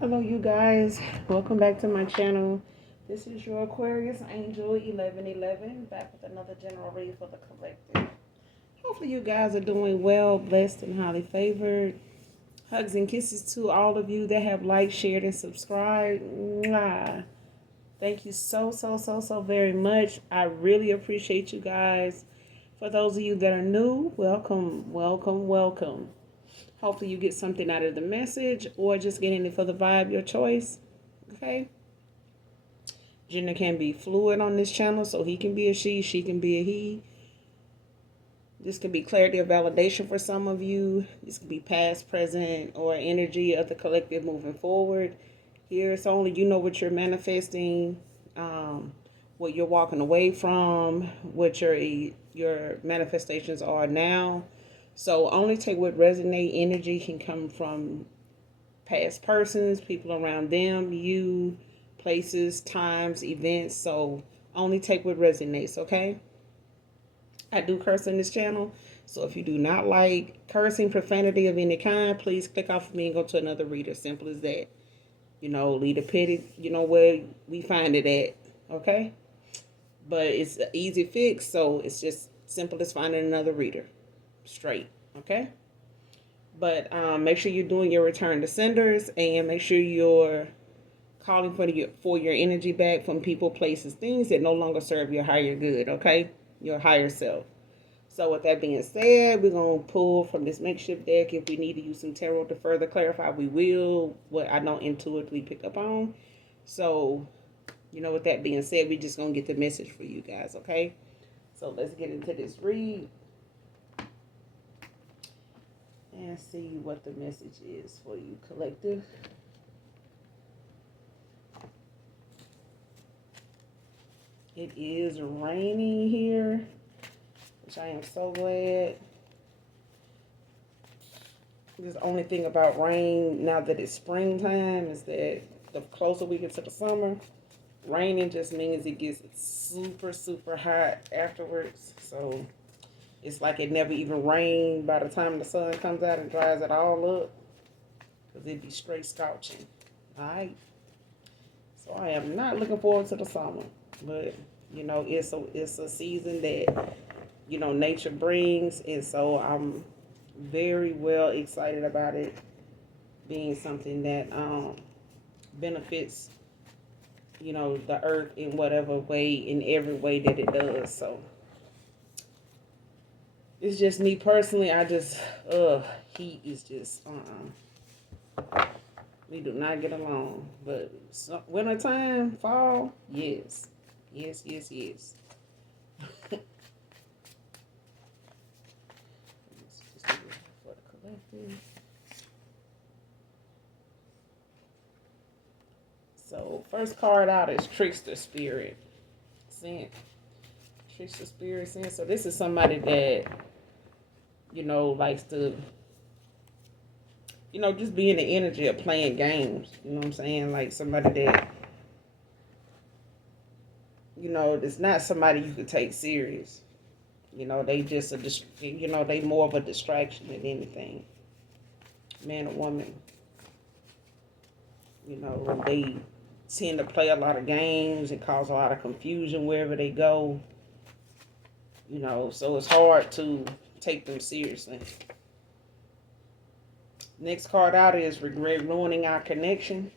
Hello, you guys. Welcome back to my channel. This is your Aquarius Angel 1111, back with another general read for the collective. Hopefully, you guys are doing well, blessed, and highly favored. Hugs and kisses to all of you that have liked, shared, and subscribed. Mwah. Thank you so very much. I really appreciate you guys. For those of you that are new, welcome. Hopefully you get something out of the message or just getting it for the vibe, your choice. Okay? Gender can be fluid on this channel, so he can be a she can be a he. This can be clarity or validation for some of you. This could be past, present, or energy of the collective moving forward. Here, it's only you know what you're manifesting, what you're walking away from, what your manifestations are now. So only take what resonate. Energy can come from past persons, people around them, you, places, times, events. So only take what resonates, okay? I do curse in this channel. So if you do not like cursing, profanity of any kind, please click off of me and go to another reader. Simple as that. Lead a pity, where we find it at, okay? But it's an easy fix, so it's just simple as finding another reader. Straight, okay? But make sure you're doing your return to senders and make sure you're calling for your energy back from people, places, things that no longer serve your higher good, okay? Your higher self. So with that being said, we're going to pull from this makeshift deck. If we need to use some tarot to further clarify, we will. What I don't intuitively pick up on. So, with that being said, we're just going to get the message for you guys, okay? So let's get into this read and see what the message is for you, collective. It is raining here, which I am so glad. The only thing about rain now that it's springtime is that the closer we get to the summer, raining just means it gets super hot afterwards. So it's like it never even rained by the time the sun comes out and dries it all up, because it'd be straight scorching. Alright. So I am not looking forward to the summer. But it's a season that nature brings, and so I'm very well excited about it being something that benefits the earth in whatever way, in every way that it does. So it's just me personally. I just heat is just we do not get along. But wintertime, fall, yes. For the collective. So first card out is Trickster Spirit. Sent. Trickster Spirit sent. So this is somebody that, likes to, just be in the energy of playing games. You know what I'm saying? Like somebody that, it's not somebody you could take serious. They just they more of a distraction than anything. Man or woman. They tend to play a lot of games and cause a lot of confusion wherever they go. So it's hard to take them seriously. Next card out is regret ruining our connection.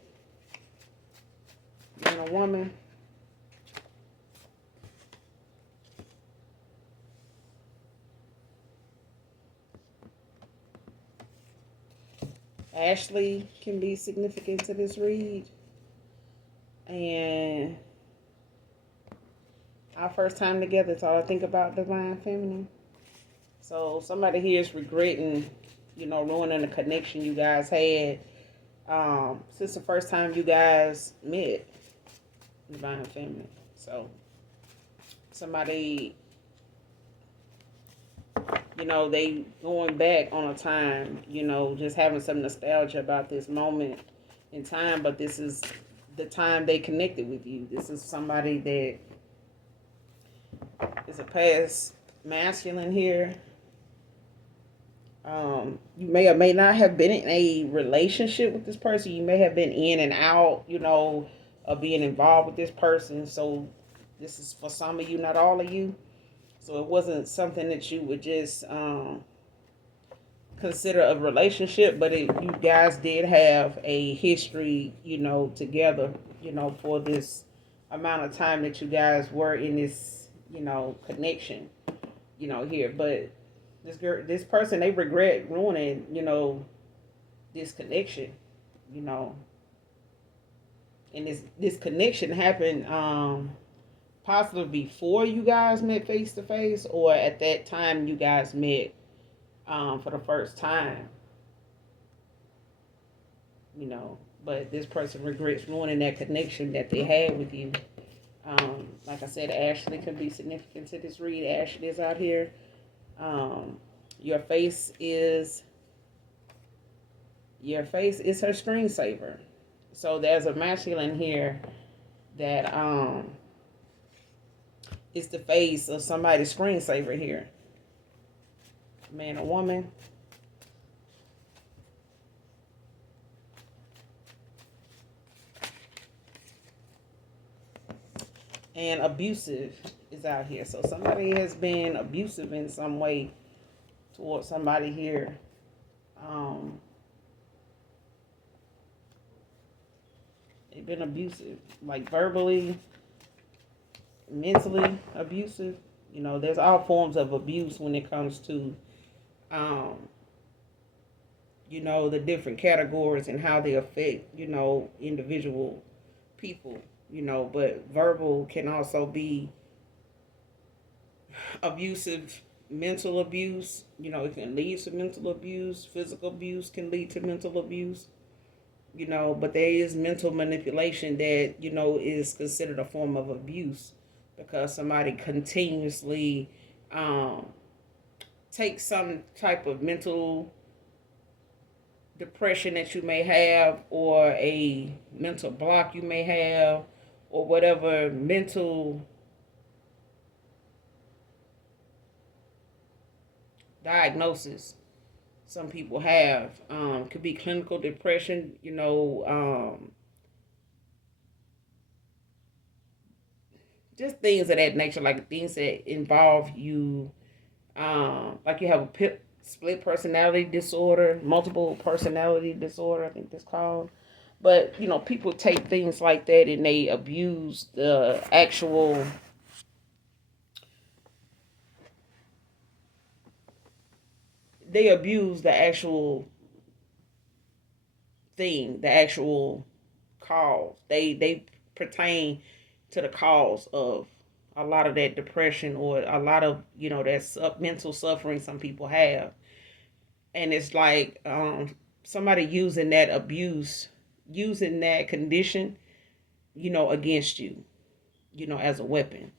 Man or woman. Ashley can be significant to this read. And our first time together, it's all I think about, divine feminine. So somebody here is regretting, ruining the connection you guys had since the first time you guys met, divine feminine. So somebody, they going back on a time, just having some nostalgia about this moment in time, but this is the time they connected with you. This is somebody that is a past masculine here. You may or may not have been in a relationship with this person. You may have been in and out, of being involved with this person. So this is for some of you, not all of you. So it wasn't something that you would just consider a relationship, but you guys did have a history, together, for this amount of time that you guys were in this, connection, here. But this person, they regret ruining, this connection, you know, and this connection happened possibly before you guys met face to face, or at that time you guys met for the first time, you know. But this person regrets ruining that connection that they had with you. Like I said, Ashley can be significant to this read. Ashley is out here. Um, your face is her screensaver. So there's a masculine here that is the face of somebody's screensaver here. Man or woman. And abusive is out here. So somebody has been abusive in some way towards somebody here. They've been abusive, like verbally, mentally abusive. There's all forms of abuse when it comes to, the different categories and how they affect, individual people. But verbal can also be abusive, mental abuse. It can lead to mental abuse. Physical abuse can lead to mental abuse. But there is mental manipulation that, is considered a form of abuse, because somebody continuously takes some type of mental depression that you may have, or a mental block you may have, or whatever mental diagnosis some people have. Could be clinical depression, just things of that nature, like things that involve you, like you have a split personality disorder, multiple personality disorder, I think that's called. But people take things like that and they abuse the actual thing, the actual cause. They pertain to the cause of a lot of that depression, or a lot of that mental suffering some people have. And it's like somebody using that abuse, using that condition, against you, as a weapon,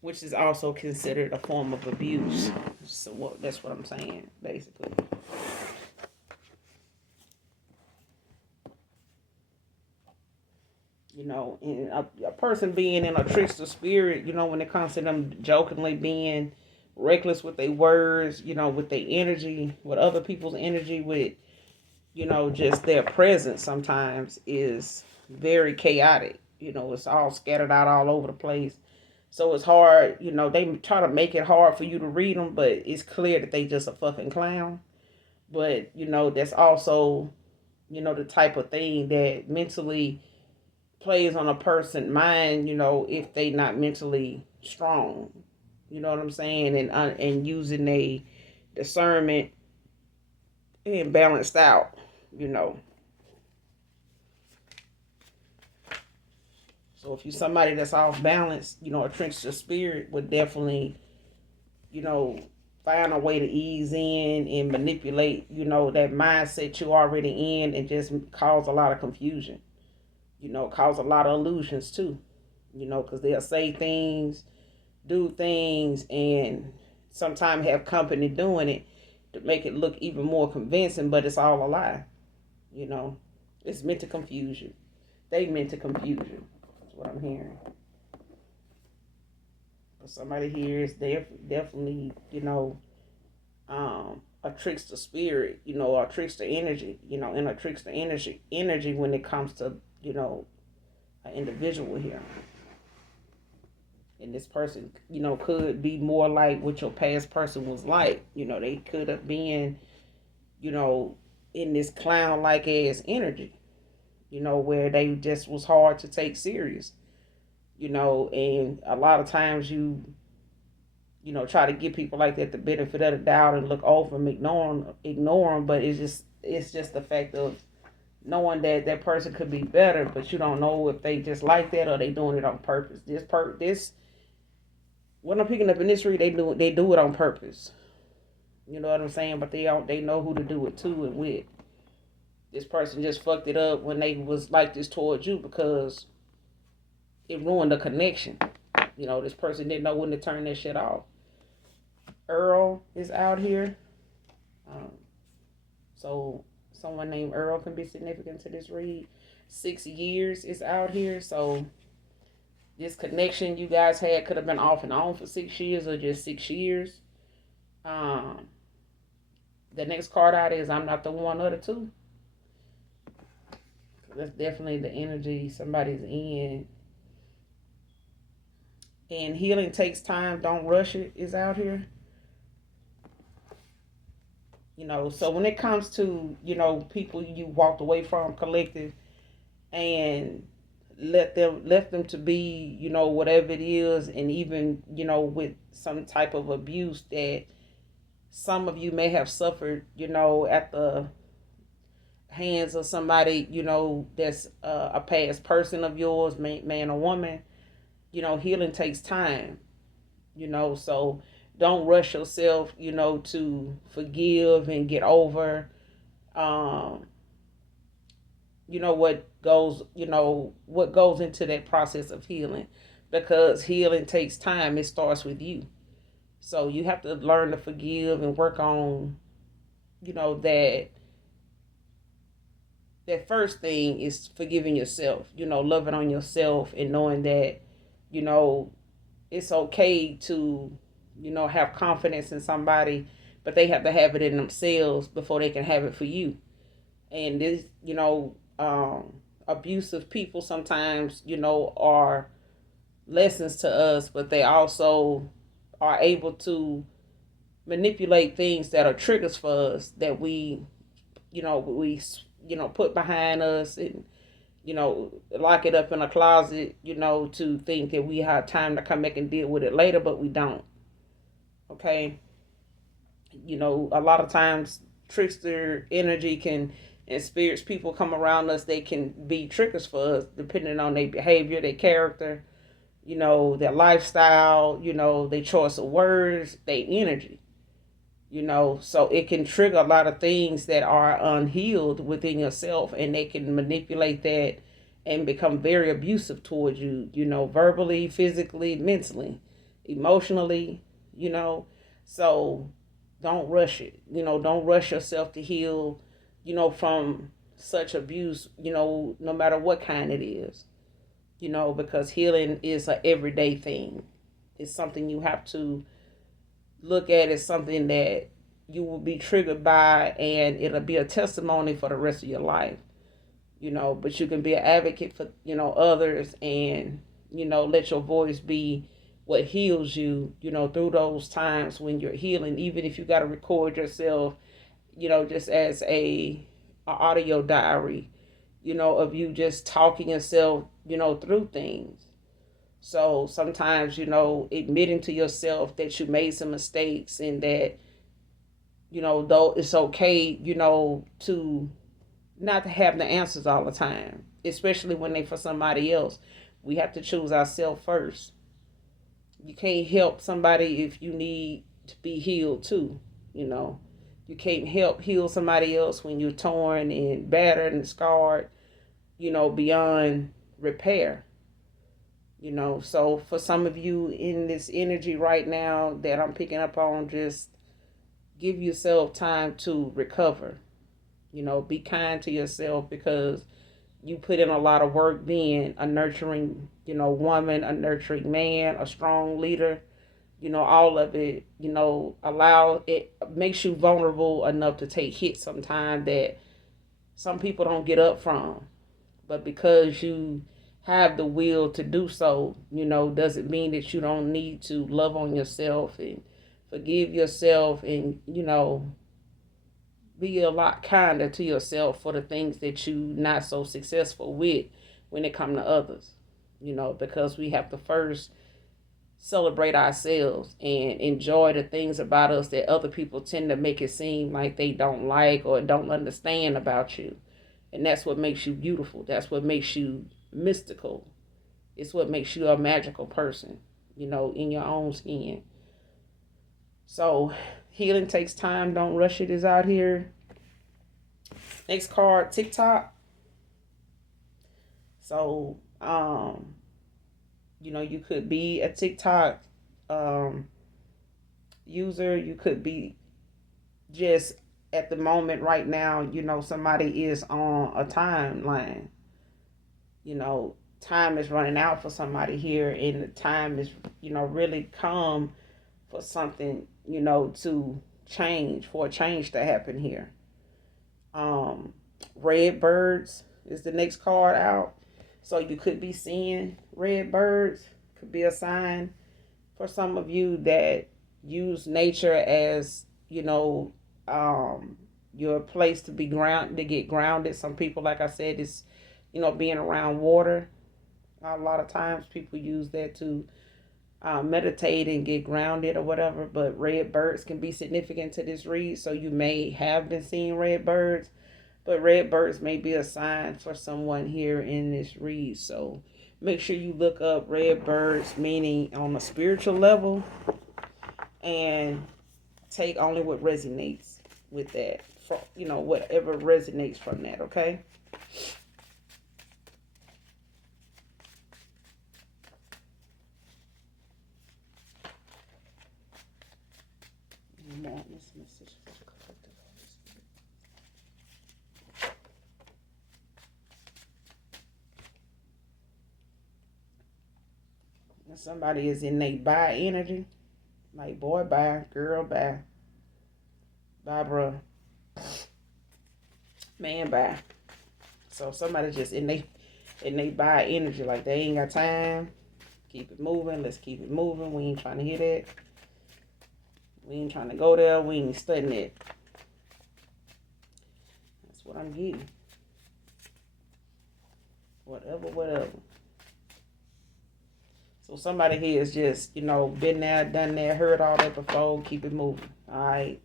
which is also considered a form of abuse. So that's what I'm saying, basically. And a person being in a trickster spirit, when it comes to them jokingly being reckless with their words, with their energy, with other people's energy, with, just their presence sometimes is very chaotic. It's all scattered out all over the place. So it's hard, they try to make it hard for you to read them, but it's clear that they just a fucking clown. But, that's also, the type of thing that mentally plays on a person's mind, if they not mentally strong. You know what I'm saying? And using a discernment and balanced out, you know. So if you're somebody that's off balance, a trickster spirit would definitely, you know, find a way to ease in and manipulate, that mindset you already in, and just cause a lot of confusion. Cause a lot of illusions too. Because they'll say things, do things, and sometimes have company doing it to make it look even more convincing, but it's all a lie. You know, it's meant to confuse you. They meant to confuse you. That's what I'm hearing. But somebody here is definitely, a trickster spirit, or a trickster energy, and a trickster energy when it comes to, an individual here. And this person, could be more like what your past person was like. They could have been, you know, in this clown like ass energy, where they just was hard to take serious, and a lot of times try to give people like that the benefit of the doubt and look over them, ignore them, but it's just the fact of knowing that that person could be better, but you don't know if they just like that or they doing it on purpose. This what I'm picking up in this read, they do it on purpose. You know what I'm saying? But they know who to do it to and with. This person just fucked it up when they was like this towards you because it ruined the connection. This person didn't know when to turn that shit off. Earl is out here. Um, so someone named Earl can be significant to this read. 6 years is out here. So this connection you guys had could have been off and on for 6 years or just 6 years. The next card out is I'm not the one or the two. That's definitely the energy somebody's in. And healing takes time. Don't rush it is out here. So when it comes to, people you walked away from collective and left them to be, whatever it is, and even, with some type of abuse that some of you may have suffered, at the hands of somebody, that's a past person of yours, man or woman. Healing takes time, so don't rush yourself, to forgive and get over, what goes into that process of healing, because healing takes time. It starts with you. So you have to learn to forgive and work on, that first thing is forgiving yourself, loving on yourself and knowing that, it's okay to, have confidence in somebody, but they have to have it in themselves before they can have it for you. And this, abusive people sometimes, are lessons to us, but they also are able to manipulate things that are triggers for us that we put behind us and lock it up in a closet, to think that we have time to come back and deal with it later, but we don't. Okay. A lot of times trickster energy and spirits, people come around us, they can be triggers for us depending on their behavior, their character, their lifestyle, their choice of words, their energy. So it can trigger a lot of things that are unhealed within yourself, and they can manipulate that and become very abusive towards you, verbally, physically, mentally, emotionally, so don't rush it. Don't rush yourself to heal, from such abuse, no matter what kind it is, because healing is an everyday thing. It's something you have to look at as something that you will be triggered by, and it'll be a testimony for the rest of your life. But you can be an advocate for, others, and, let your voice be what heals you, through those times when you're healing, even if you got to record yourself, just as a audio diary, of you just talking yourself, through things. So sometimes, admitting to yourself that you made some mistakes, and that, though it's okay, to not to have the answers all the time, especially when they for somebody else. We have to choose ourselves first. You can't help somebody if you need to be healed too, You can't help heal somebody else when you're torn and battered and scarred, beyond repair. So for some of you in this energy right now that I'm picking up on, just give yourself time to recover. Be kind to yourself, because you put in a lot of work being a nurturing, woman, a nurturing man, a strong leader, all of it, allow it, makes you vulnerable enough to take hits sometimes that some people don't get up from. But because you have the will to do so, doesn't mean that you don't need to love on yourself and forgive yourself and, be a lot kinder to yourself for the things that you not so successful with when it come to others. Because we have to first celebrate ourselves and enjoy the things about us that other people tend to make it seem like they don't like or don't understand about you. And that's what makes you beautiful. That's what makes you mystical. It's what makes you a magical person, in your own skin. So healing takes time. Don't rush it is out here. Next card, TikTok. So, you could be a TikTok user. You could be just at the moment right now, somebody is on a timeline. Time is running out for somebody here, and the time is, really come for something, to change, for a change to happen here. Red birds is the next card out. So you could be seeing red birds. Could be a sign for some of you that use nature as, your place to be grounded, to get grounded. Some people, like I said, is, being around water. A lot of times people use that to meditate and get grounded or whatever. But red birds can be significant to this read. So you may have been seeing red birds. But red birds may be a sign for someone here in this read. So make sure you look up red birds, meaning on a spiritual level, and take only what resonates with that. Whatever resonates from that, okay? Somebody is in their bye energy. Like, boy, bye. Girl, bye. Bye, bro. Man, bye. So somebody just in they bye energy. Like, they ain't got time. Keep it moving. Let's keep it moving. We ain't trying to hit it. We ain't trying to go there. We ain't studying it. That's what I'm getting. Whatever. So somebody here is just, been there, done that, heard all that before. Keep it moving. All right.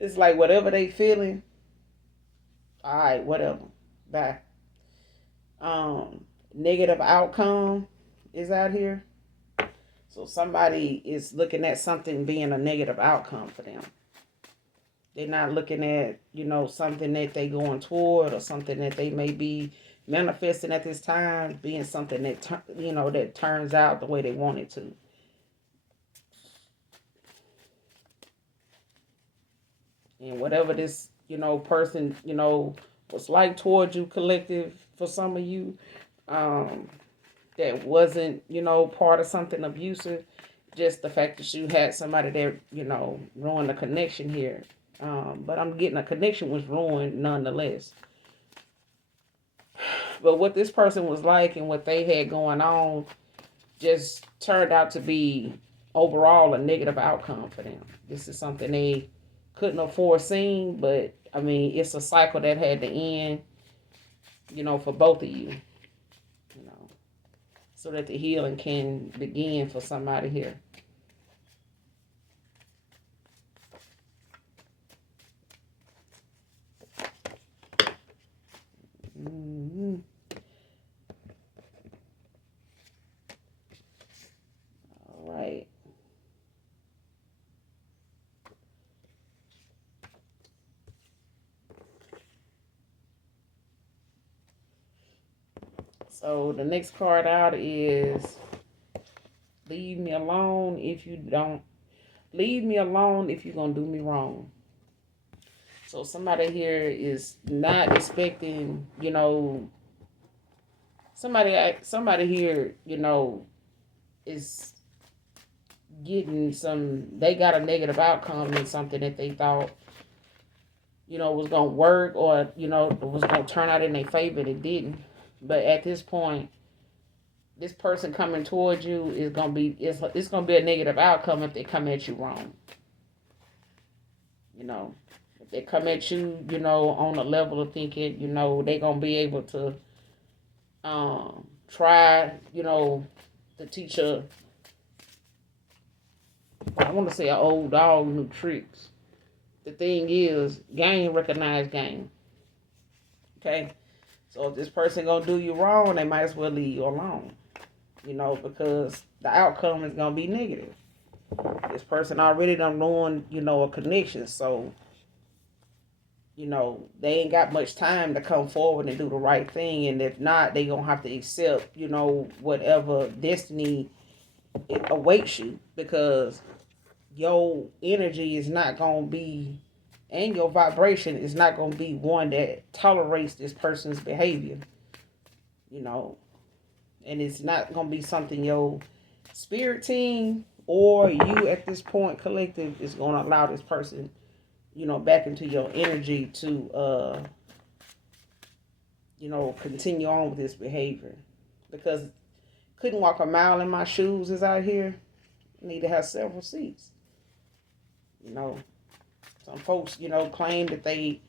It's like whatever they feeling. All right, whatever. Bye. Negative outcome is out here. So somebody is looking at something being a negative outcome for them. They're not looking at, something that they going toward or something that they may be manifesting at this time being something that, that turns out the way they want it to. And whatever this, person, was like towards you, collective, for some of you, that wasn't, part of something abusive, just the fact that you had somebody that, ruined the connection here. But I'm getting a connection was ruined nonetheless. But what this person was like and what they had going on just turned out to be overall a negative outcome for them. This is something they couldn't have foreseen, but I mean, it's a cycle that had to end, for both of you, so that the healing can begin for somebody here. Mm-hmm. All right. So the next card out is leave me alone if you don't. Leave me alone if you're going to do me wrong. So somebody here is not expecting, somebody here, is they got a negative outcome in something that they thought, was going to work, or, was going to turn out in their favor. It didn't. But at this point, this person coming towards you is going to be, it's going to be a negative outcome if they come at you wrong. If they come at you, on a level of thinking, they're going to be able to try, to teach I want to say an old dog new tricks. The thing is, game recognize game. Okay? So if this person going to do you wrong, they might as well leave you alone. Because the outcome is going to be negative. This person already done ruined, a connection. So, they ain't got much time to come forward and do the right thing. And if not, they going to have to accept, whatever destiny it awaits you. Because your energy is not going to be, and your vibration is not going to be one that tolerates this person's behavior. And it's not going to be something your spirit team or you at this point collective is going to allow this person, back into your energy to, continue on with this behavior. Because couldn't walk a mile in my shoes is out here. Need to have several seats. Some folks, claim that they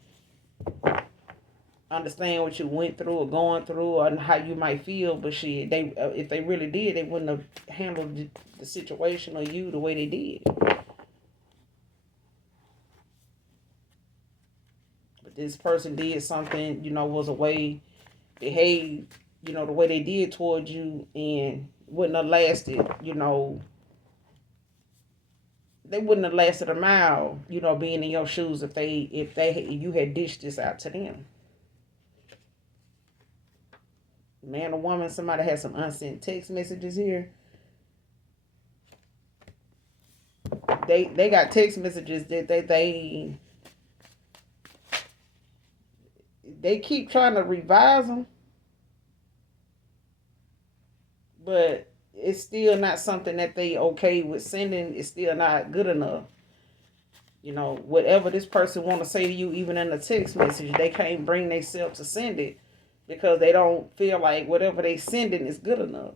understand what you went through or going through and how you might feel, but shit, if they really did, they wouldn't have handled the situation or you the way they did. But this person did something, was a way, behaved, the way they did towards you, and wouldn't have lasted, they wouldn't have lasted a mile, being in your shoes if you had dished this out to them. Man or woman, somebody has some unsent text messages here. They got text messages that they keep trying to revise them, but it's still not something that they okay with sending. It's still not good enough. Whatever this person want to say to you, even in a text message, they can't bring themselves to send it because they don't feel like whatever they sending is good enough.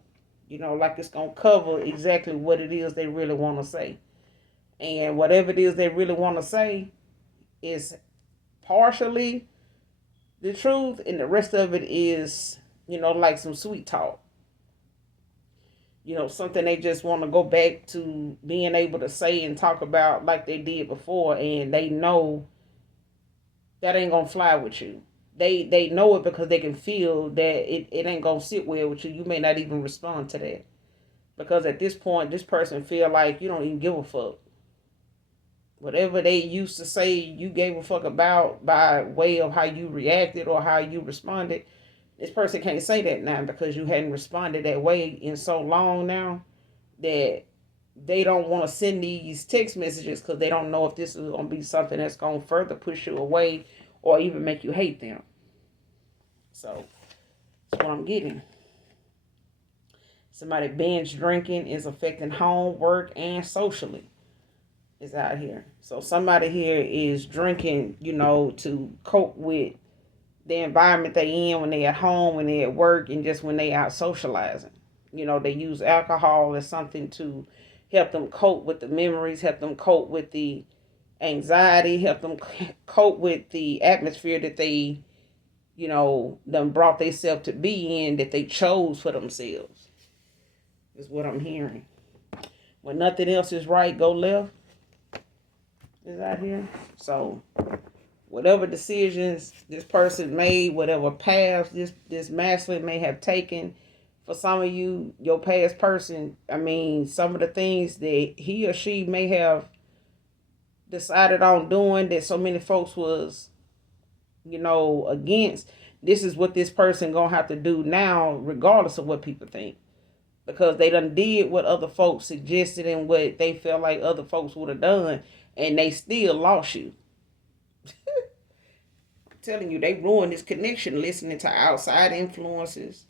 Like it's going to cover exactly what it is they really want to say. And whatever it is they really want to say is partially the truth, and the rest of it is, like some sweet talk. Something they just want to go back to being able to say and talk about like they did before, and they know that ain't gonna fly with you. They know it because they can feel that it ain't gonna sit well with you. You may not even respond to that. Because at this point, this person feel like you don't even give a fuck. Whatever they used to say you gave a fuck about by way of how you reacted or how you responded, this person can't say that now because you hadn't responded that way in so long now that they don't want to send these text messages because they don't know if this is going to be something that's going to further push you away or even make you hate them. So that's what I'm getting. Somebody binge drinking is affecting home, work, and socially. Is out here. So somebody here is drinking, to cope with the environment they in when they at home, when they at work, and just when they out socializing. They use alcohol as something to help them cope with the memories, help them cope with the anxiety, help them cope with the atmosphere that they, them brought themselves to be in, that they chose for themselves. Is what I'm hearing. When nothing else is right, go left. Is out here. So whatever decisions this person made, whatever paths this masculine may have taken, for some of you, your past person, some of the things that he or she may have decided on doing that so many folks was, against, this is what this person gonna have to do now, regardless of what people think. Because they done did what other folks suggested and what they felt like other folks would have done, and they still lost you. I'm telling you, they ruined this connection listening to outside influences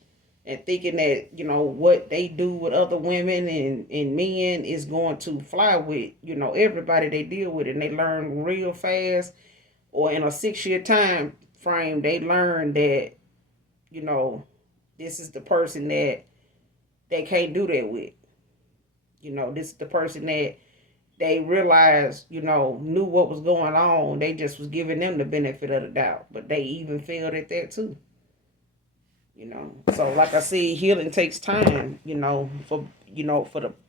and thinking that, what they do with other women and men is going to fly with, everybody they deal with, and they learn real fast, or in a 6 year time frame, they learn that, you know, this is the person that they can't do that with. This is the person that they realized, knew what was going on. They just was giving them the benefit of the doubt. But they even failed at that too. So like I said, healing takes time, for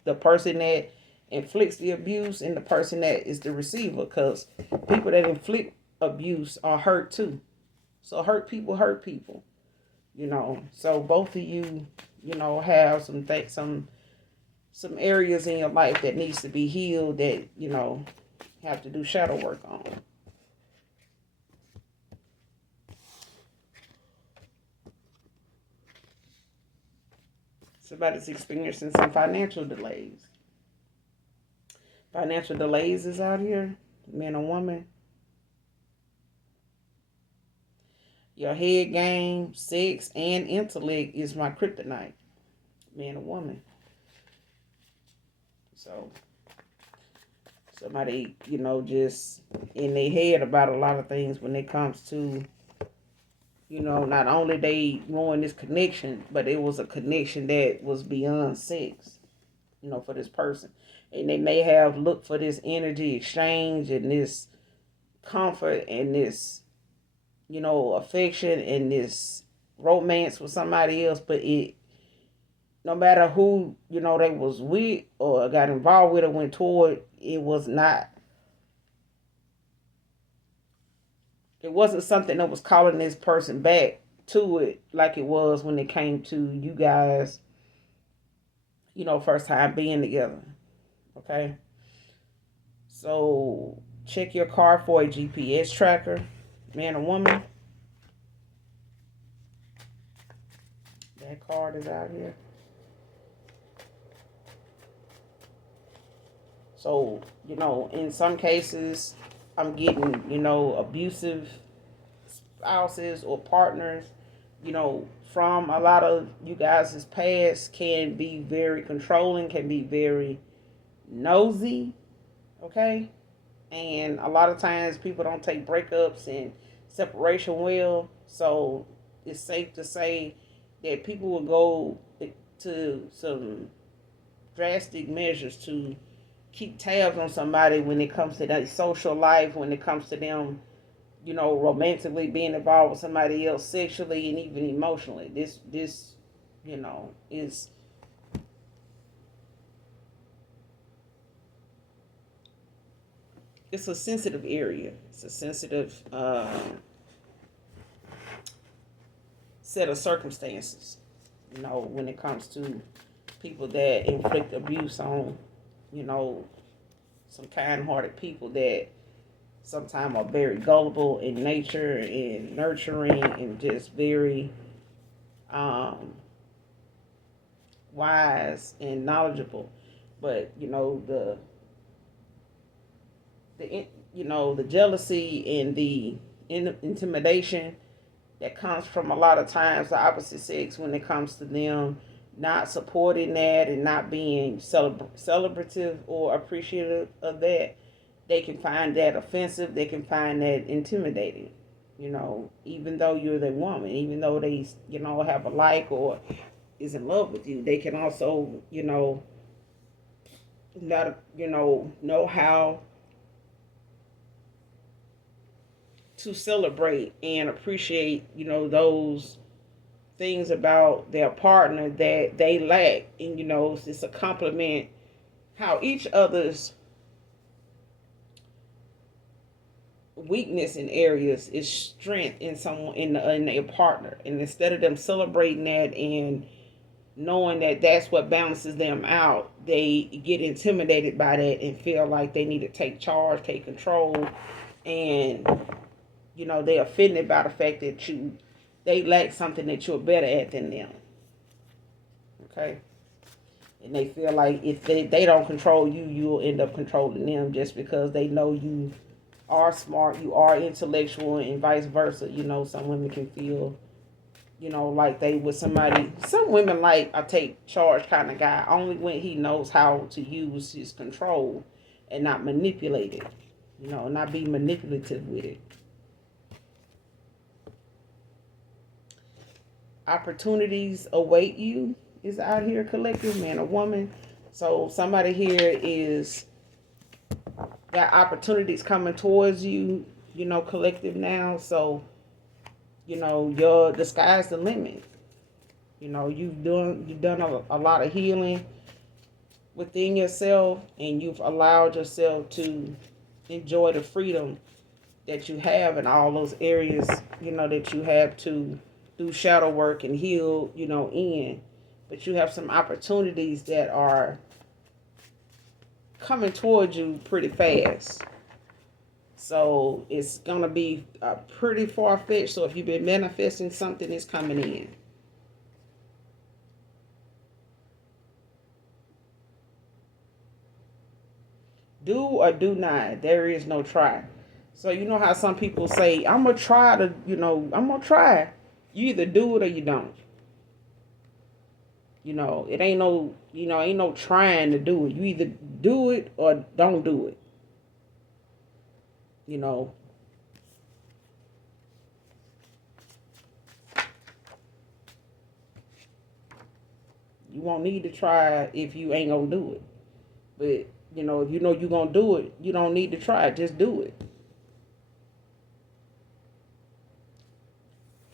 the person that inflicts the abuse and the person that is the receiver. Because people that inflict abuse are hurt too. So hurt people hurt people. So both of you, have some areas in your life that needs to be healed, that have to do shadow work on. Somebody's experiencing some financial delays. Financial delays is out here, man or woman. Your head game, sex, and intellect is my kryptonite, man or woman. So somebody, just in their head about a lot of things when it comes to, not only they ruined this connection, but it was a connection that was beyond sex, for this person. And they may have looked for this energy exchange and this comfort and this, affection and this romance with somebody else, but no matter who, they was with or got involved with or went toward, it wasn't something that was calling this person back to it like it was when it came to you guys, first time being together. Okay? So check your car for a GPS tracker, man or woman. That card is out here. So, in some cases, I'm getting, abusive spouses or partners, from a lot of you guys' past, can be very controlling, can be very nosy, okay? And a lot of times people don't take breakups and separation well, so it's safe to say that people will go to some drastic measures to keep tabs on somebody when it comes to their social life, when it comes to them, romantically being involved with somebody else, sexually and even emotionally. This is it's a sensitive area. It's a sensitive set of circumstances, when it comes to people that inflict abuse on, some kind-hearted people that sometimes are very gullible in nature and nurturing and just very wise and knowledgeable. But the jealousy and the intimidation that comes from a lot of times the opposite sex, when it comes to them not supporting that and not being celebrative or appreciative of that, they can find that offensive. They can find that intimidating. Even though you're the woman, even though they, have a like or is in love with you, they can also, not, know how to celebrate and appreciate, those things about their partner that they lack. And, it's a compliment how each other's weakness in areas is strength in someone in a partner. And instead of them celebrating that and knowing that that's what balances them out, they get intimidated by that and feel like they need to take charge, take control, and they're offended by the fact that they lack something that you're better at than them. Okay? And they feel like if they don't control you, you'll end up controlling them, just because they know you are smart, you are intellectual, and vice versa. Some women can feel like they with somebody. Some women like a take charge kind of guy, only when he knows how to use his control and not manipulate it, not be manipulative with it. Opportunities await you is out here, collective, man or woman. So somebody here is got opportunities coming towards you, collective now. So, the sky's the limit. You've done a lot of healing within yourself, and you've allowed yourself to enjoy the freedom that you have in all those areas, that you have to do shadow work and heal, in. But you have some opportunities that are coming towards you pretty fast. So it's going to be pretty far-fetched. So if you've been manifesting something, it's coming in. Do or do not. There is no try. So you know how some people say, I'm going to try to, I'm going to try. You either do it or you don't. It ain't no trying to do it. You either do it or don't do it. You won't need to try if you ain't gonna do it. But, if you're gonna do it, you don't need to try it. Just do it.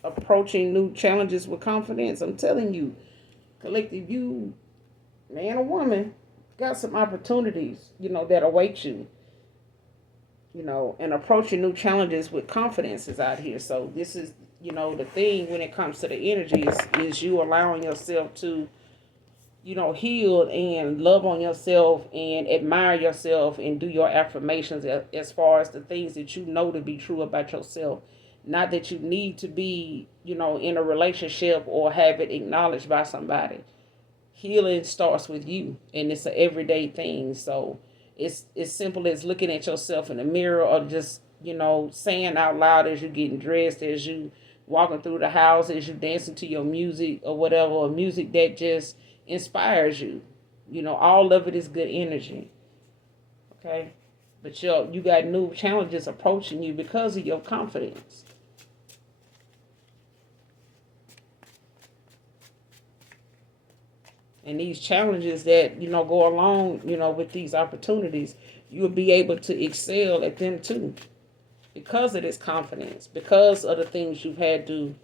Approaching new challenges with confidence. I'm telling you, collective, you, man or woman, got some opportunities, that await you. And approaching new challenges with confidence is out here. So this is, the thing when it comes to the energies is you allowing yourself to, heal and love on yourself and admire yourself and do your affirmations as far as the things that you know to be true about yourself. Not that you need to be, in a relationship or have it acknowledged by somebody. Healing starts with you, and it's an everyday thing. So it's as simple as looking at yourself in the mirror, or just saying out loud as you're getting dressed, as you walking through the house, as you dancing to your music or whatever, or music that just inspires you. All of it is good energy. Okay, but you got new challenges approaching you because of your confidence. And these challenges that, go along, with these opportunities, you'll be able to excel at them too. Because of this confidence, because of the things you've had to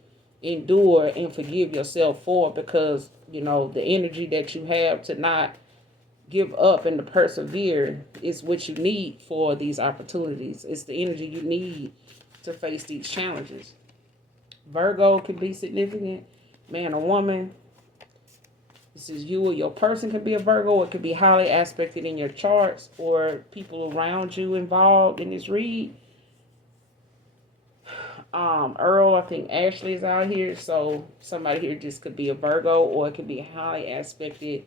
endure and forgive yourself for, because, the energy that you have to not give up and to persevere is what you need for these opportunities. It's the energy you need to face these challenges. Virgo can be significant, man or woman. This is you or your person can be a Virgo. It could be highly aspected in your charts or people around you involved in this read. Earl, I think Ashley is out here. So somebody here just could be a Virgo, or it could be highly aspected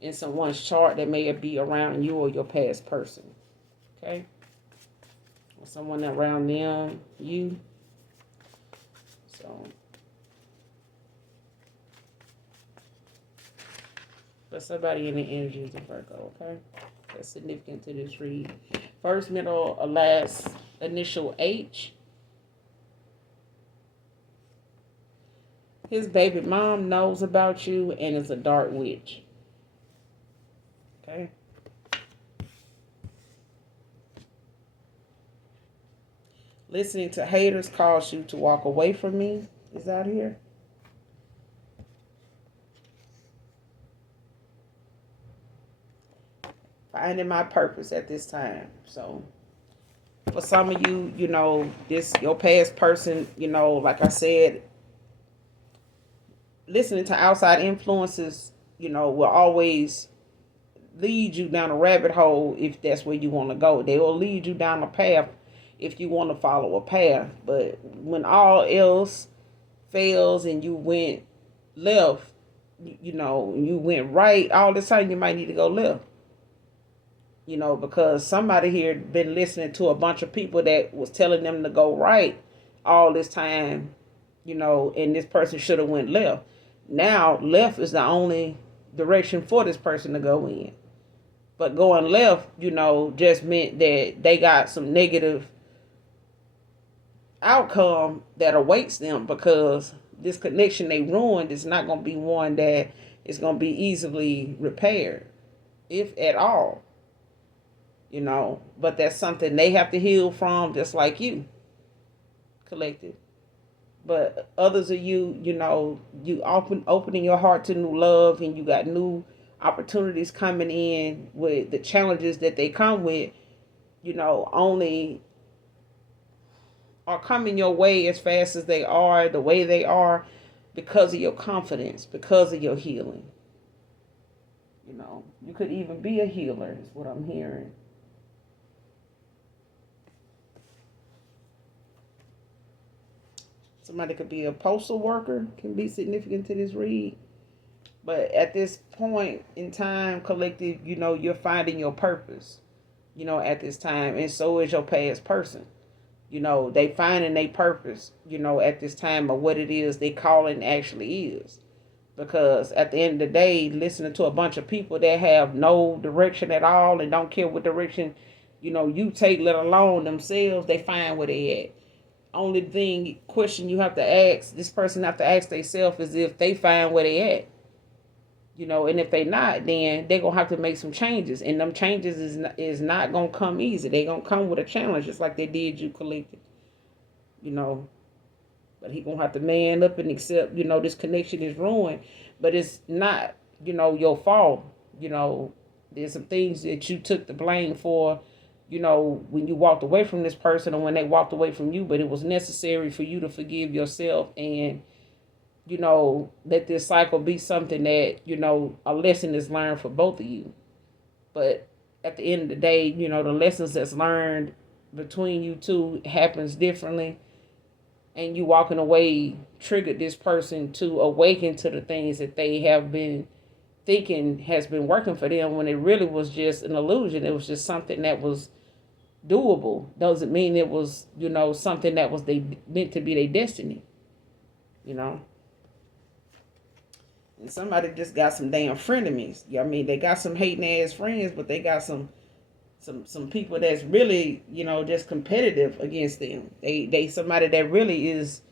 in someone's chart that may be around you or your past person. Okay? Or someone around them, you. So... but somebody in the energy is a Virgo, okay? That's significant to this read. First, middle, or last initial H. His baby mom knows about you and is a dark witch. Okay? Listening to haters cause you to walk away from me is out here. Finding my purpose at this time. So for some of you, this your past person, like I said, listening to outside influences, will always lead you down a rabbit hole if that's where you want to go. They will lead you down a path if you want to follow a path. But when all else fails and you went left, you went right, all this time you might need to go left. Because somebody here been listening to a bunch of people that was telling them to go right all this time, and this person should have went left. Now, left is the only direction for this person to go in. But going left, just meant that they got some negative outcome that awaits them, because this connection they ruined is not going to be one that is going to be easily repaired, if at all. But that's something they have to heal from, just like you, collective. But others of you, you opening your heart to new love, and you got new opportunities coming in with the challenges that they come with, only are coming your way as fast as they are, the way they are, because of your confidence, because of your healing. You could even be a healer, is what I'm hearing. Somebody could be a postal worker, can be significant to this read. But at this point in time, collective, you're finding your purpose, at this time. And so is your past person. They finding their purpose, at this time, of what it is they calling actually is. Because at the end of the day, listening to a bunch of people that have no direction at all and don't care what direction, you take, let alone themselves, they find where they at. Only question you have to ask, this person have to ask themselves, is if they find where they at. And if they not, then they're going to have to make some changes. And them changes is not going to come easy. They're going to come with a challenge, just like they did you, collective. But he going to have to man up and accept, this connection is ruined. But it's not, your fault. There's some things that you took the blame for, when you walked away from this person, or when they walked away from you. But it was necessary for you to forgive yourself and, let this cycle be something that, a lesson is learned for both of you. But at the end of the day, the lessons that's learned between you two happens differently. And you walking away triggered this person to awaken to the things that they have been thinking has been working for them, when it really was just an illusion. It was just something that was doable. Doesn't mean it was, something that was meant to be their destiny. And somebody just got some damn frenemies. They got some hating ass friends, but they got some people that's really, just competitive against them. They somebody that really is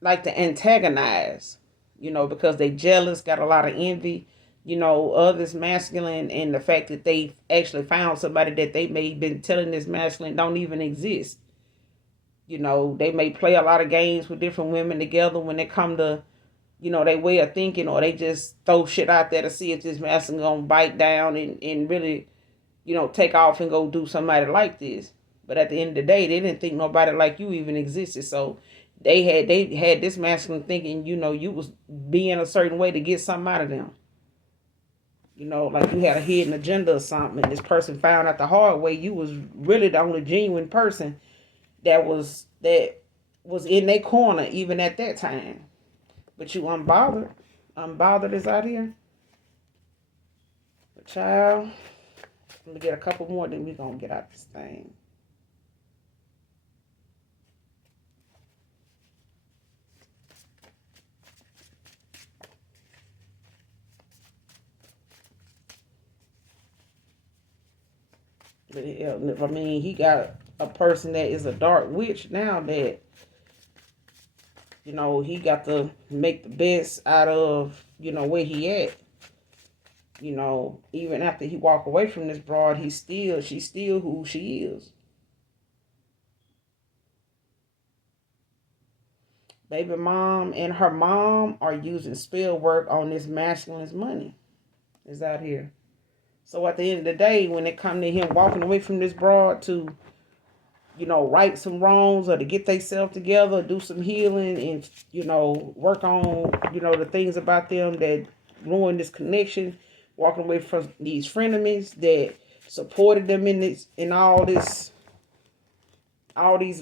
like to antagonize, because they jealous, got a lot of envy, others masculine, and the fact that they actually found somebody that they may been telling this masculine don't even exist. They may play a lot of games with different women together when they come to, their way of thinking, or they just throw shit out there to see if this masculine gonna bite down and really, take off and go do somebody like this. But at the end of the day, they didn't think nobody like you even existed. So they had this masculine thinking, you was being a certain way to get something out of them. Like you had a hidden agenda or something, and this person found out the hard way you was really the only genuine person that was in their corner even at that time. But you unbothered. Unbothered is out here. But child, let me get a couple more, then we're going to get out this thing. But he got a person that is a dark witch now that, he got to make the best out of, where he at. Even after he walk away from this broad, she's still who she is. Baby mom and her mom are using spell work on this masculine's money. Is out here. So at the end of the day, when it come to him walking away from this broad to, right some wrongs, or to get themselves together, do some healing, and, work on, the things about them that ruin this connection, walking away from these frenemies that supported them in all these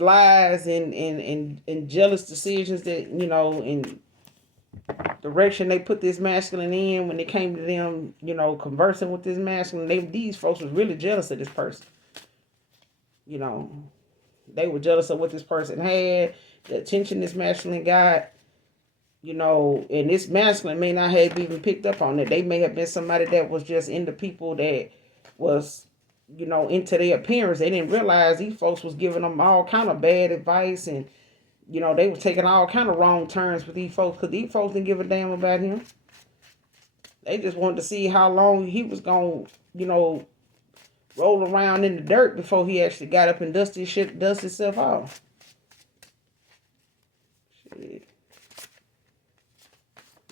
lies and jealous decisions that, in direction they put this masculine in. When it came to them, conversing with this masculine, these folks was really jealous of this person. They were jealous of what this person had. the attention this masculine got, and this masculine may not have even picked up on it. They may have been somebody that was just into people that was, into their appearance. They didn't realize these folks was giving them all kind of bad advice, and they were taking all kind of wrong turns with these folks, because these folks didn't give a damn about him. They just wanted to see how long he was going to, roll around in the dirt before he actually got up and dust himself off. Shit.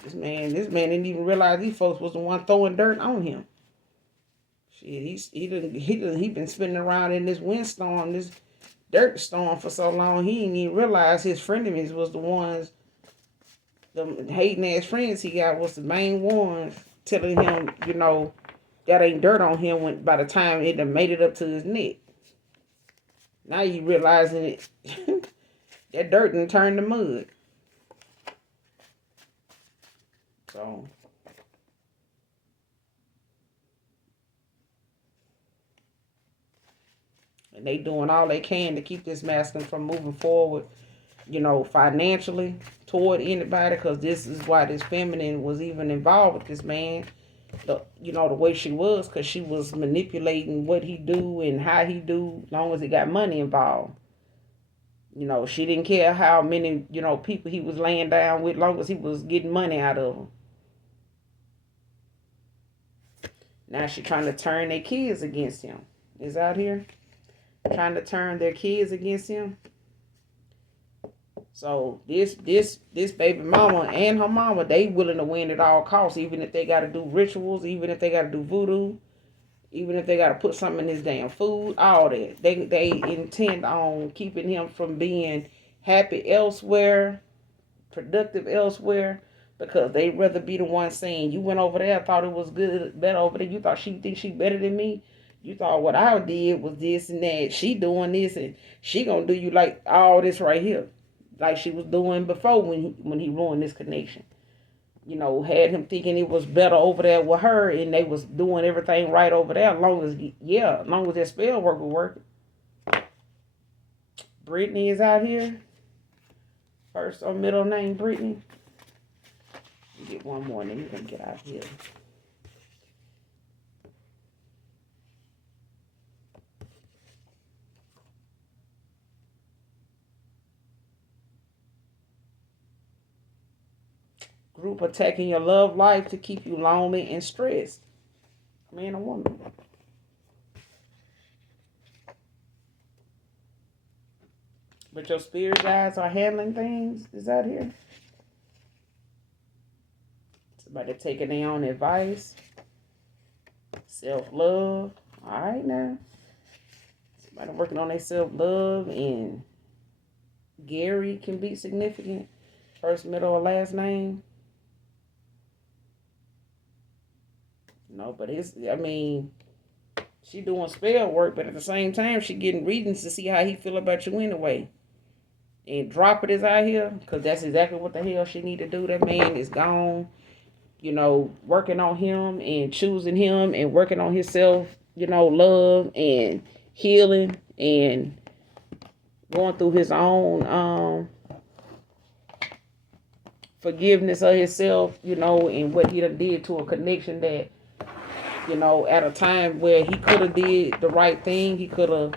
This man didn't even realize these folks was the one throwing dirt on him. Shit, he been spinning around in this windstorm, this dirt storm for so long. He didn't even realize his frenemies was the ones, the hating ass friends he got was the main ones telling him, that ain't dirt on him when by the time it done made it up to his neck. Now you realizing it, that dirt done turned to mud. So, and they doing all they can to keep this masculine from moving forward, financially toward anybody, because this is why this feminine was even involved with this man. The way she was, because she was manipulating what he do and how he do, as long as it got money involved. She didn't care how many, people he was laying down with, as long as he was getting money out of them. Now she trying to turn their kids against him. Is out here trying to turn their kids against him. So this baby mama and her mama, they willing to win at all costs, even if they got to do rituals, even if they got to do voodoo, even if they got to put something in his damn food, all that. They intend on keeping him from being happy elsewhere, productive elsewhere, because they rather be the one saying, you went over there, thought it was good, better over there. You thought she thinks she better than me. You thought what I did was this and that. She doing this and she gonna do you like all this right here, like she was doing before when he ruined this connection. Had him thinking it was better over there with her, and they was doing everything right over there. As long as their spell work was working. Brittany is out here. First or middle name Brittany. Get one more, and then you can get out here. Group attacking your love life to keep you lonely and stressed. Man or woman. But your spirit guides are handling things. Is that here? Somebody taking their own advice. Self-love. Alright now. Somebody working on their self-love, and Gary can be significant. First, middle, or last name. No, but she doing spell work, but at the same time, she getting readings to see how he feel about you anyway. And drop it is out here, because that's exactly what the hell she need to do. That man is gone, working on him and choosing him and working on himself, love and healing and going through his own forgiveness of himself, and what he done did to a connection that, at a time where he could have did the right thing. He could have,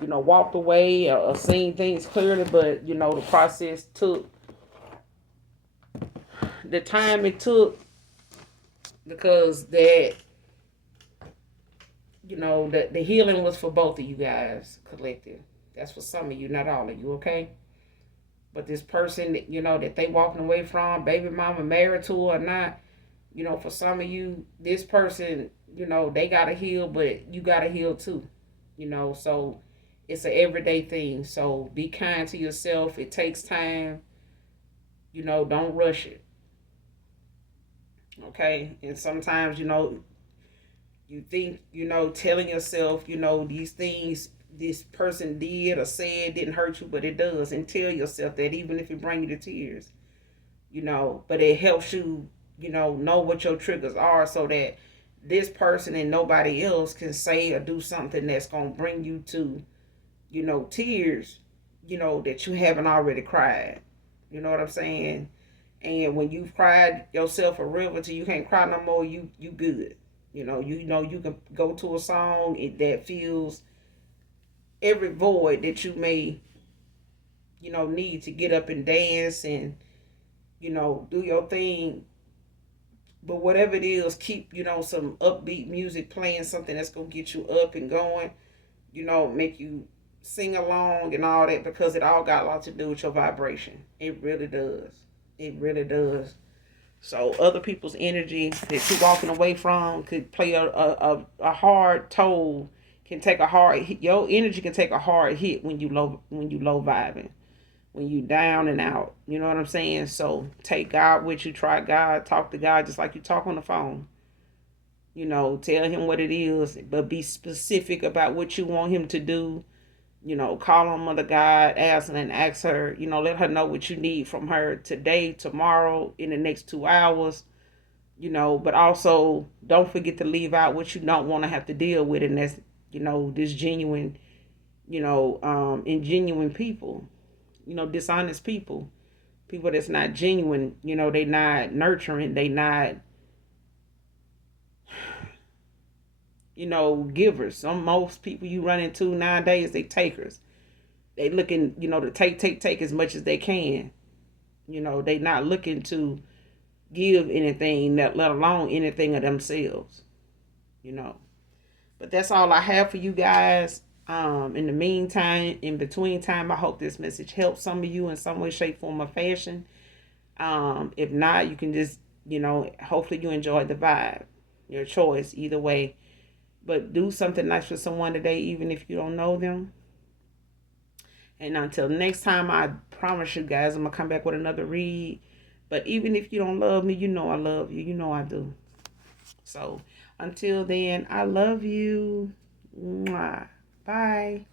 walked away or seen things clearly, but, the process took the time it took, because that, the healing was for both of you guys collective. That's for some of you, not all of you, okay? But this person, that they walking away from, baby mama, married to or not, for some of you, this person, they got to heal, but you got to heal too. So it's an everyday thing. So be kind to yourself. It takes time. Don't rush it. Okay? And sometimes, you think, telling yourself, these things this person did or said didn't hurt you, but it does. And tell yourself that, even if it brings you to tears. But it helps you, know what your triggers are, so that this person and nobody else can say or do something that's going to bring you to, tears, that you haven't already cried. You know what I'm saying? And when you've cried yourself a river till you can't cry no more, you good. You can go to a song that fills every void that you may, need to get up and dance and, do your thing. But whatever it is, keep, some upbeat music playing, something that's gonna get you up and going, make you sing along and all that, because it all got a lot to do with your vibration. It really does. It really does. So other people's energy that you're walking away from could play a hard toll, can take a hard hit. Your energy can take a hard hit when you low vibing, when you down and out. You know what I'm saying? So take God with you, try God, talk to God just like you talk on the phone. Tell him what it is, but be specific about what you want him to do. Call on Mother God, ask her, let her know what you need from her today, tomorrow, in the next 2 hours, but also don't forget to leave out what you don't want to have to deal with. And that's, this genuine, ingenuine people, dishonest people that's not genuine, they not nurturing, they not, givers. Most people you run into nowadays, they takers. They looking, to take as much as they can. They not looking to give anything, let alone anything of themselves. You know. But that's all I have for you guys. In the meantime, in between time, I hope this message helps some of you in some way, shape, form, or fashion. If not, you can just, hopefully you enjoyed the vibe. Your choice, either way. But do something nice for someone today, even if you don't know them. And until next time, I promise you guys, I'm going to come back with another read. But even if you don't love me, you know I love you. You know I do. So until then, I love you. Mwah. Bye.